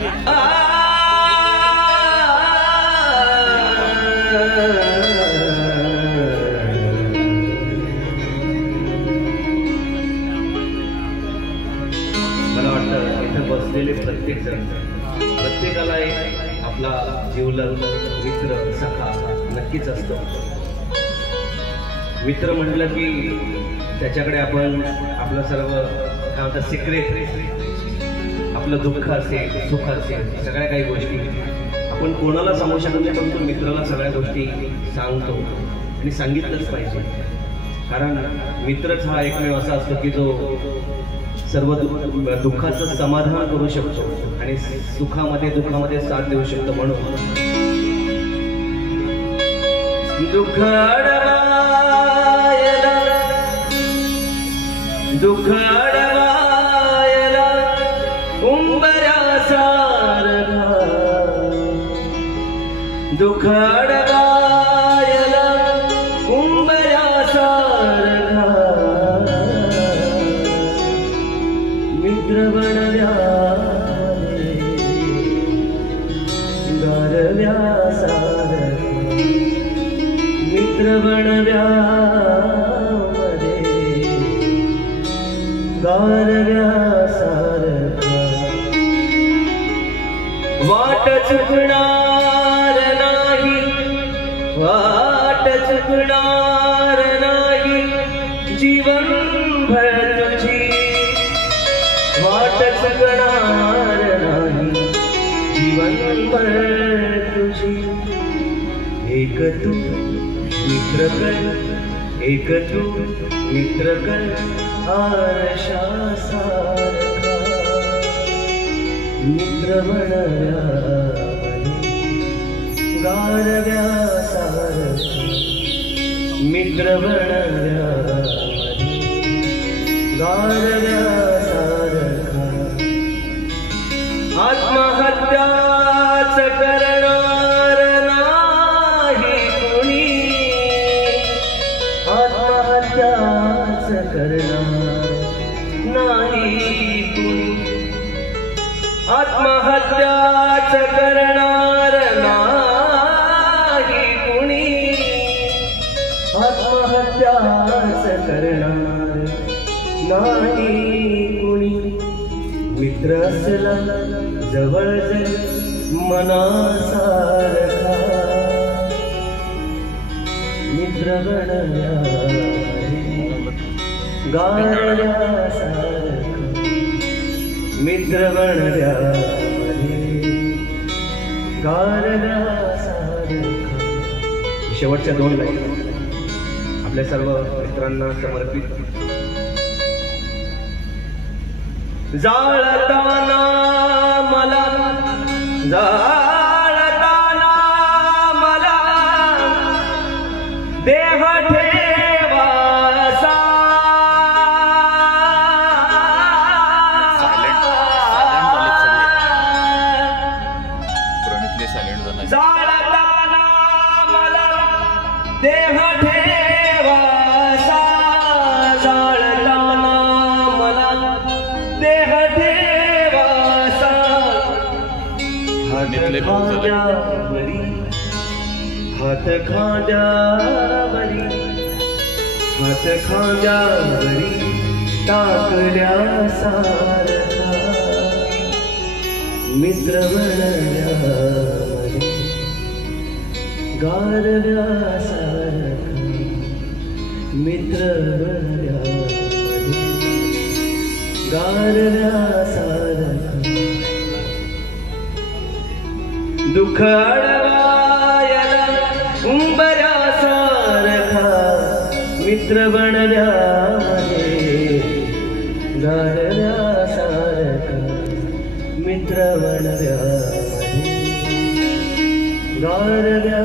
मला वाटतं इथं बसलेले प्रत्येक जण प्रत्येकाला एक आपला जीवलग मित्र सखा नक्कीच असतो। मित्र म्हटलं की त्याच्याकडे आपण आपलं सर्व काय म्हणतात सिक्रेट, आपलं दुःख असेल सुख असेल सगळ्या काही गोष्टी आपण कोणाला सांगू शकत नाही, पण तो मित्राला सगळ्या गोष्टी सांगतो आणि सांगितलंच पाहिजे। कारण मित्रच हा एकमेव असा असतो की जो सर्व दुःखाचं समाधान करू शकतो आणि सुखामध्ये दुःखामध्ये साथ देऊ शकतो। म्हणून दुःख दुःख अडवायला उंबऱ्यासारखा, दुःख अडवायला उंबऱ्यासारखा मित्र बनव्याने गारव्यासारखा, मित्र बनव्या गारव्यासारखा वाट चुकणार नाही, वाट चुकणार नाही जीवनभर तुझी, वाट चुकणार नाही जीवनभर तुझी। एक तू मित्र कर, एक तू मित्र कर आरशासारखा, मित्र बनव्याने गारव्यासारखा, मित्र बनव्याने गारव्यासारखा। आत्महत्याच करणार नाही कुणी, आत्महत्याच करणार नाही कुणी, आत्महत्याच करणार नाही कुणी, आत्महत्याच करणार नाही कुणी। मित्र असला जवळ मनासारखा, मित्र बनव्याने गारव्यासारखा, मित्र बनव्याने गारव्यासारखा। शेवटच्या दोन लाईन आपल्या सर्व मित्रांना समर्पित। जाळताना मला, जाळताना मला देह ठेवासा, जाळताना मला देह ठेवासा, जाळताना मला देह ठेवासा। हात खांद्यावरी, हात खांद्यावरी, हात खांद्यावरी टाकल्यासारखा मित्र बनव्याने गारव्यासारखा, मित्र बनव्याने गारव्यासारखा। दुःख अडवायला उंबऱ्यासारखा मित्र बनव्याने गारव्यासारखा, मित्र बनव्याने गारव्या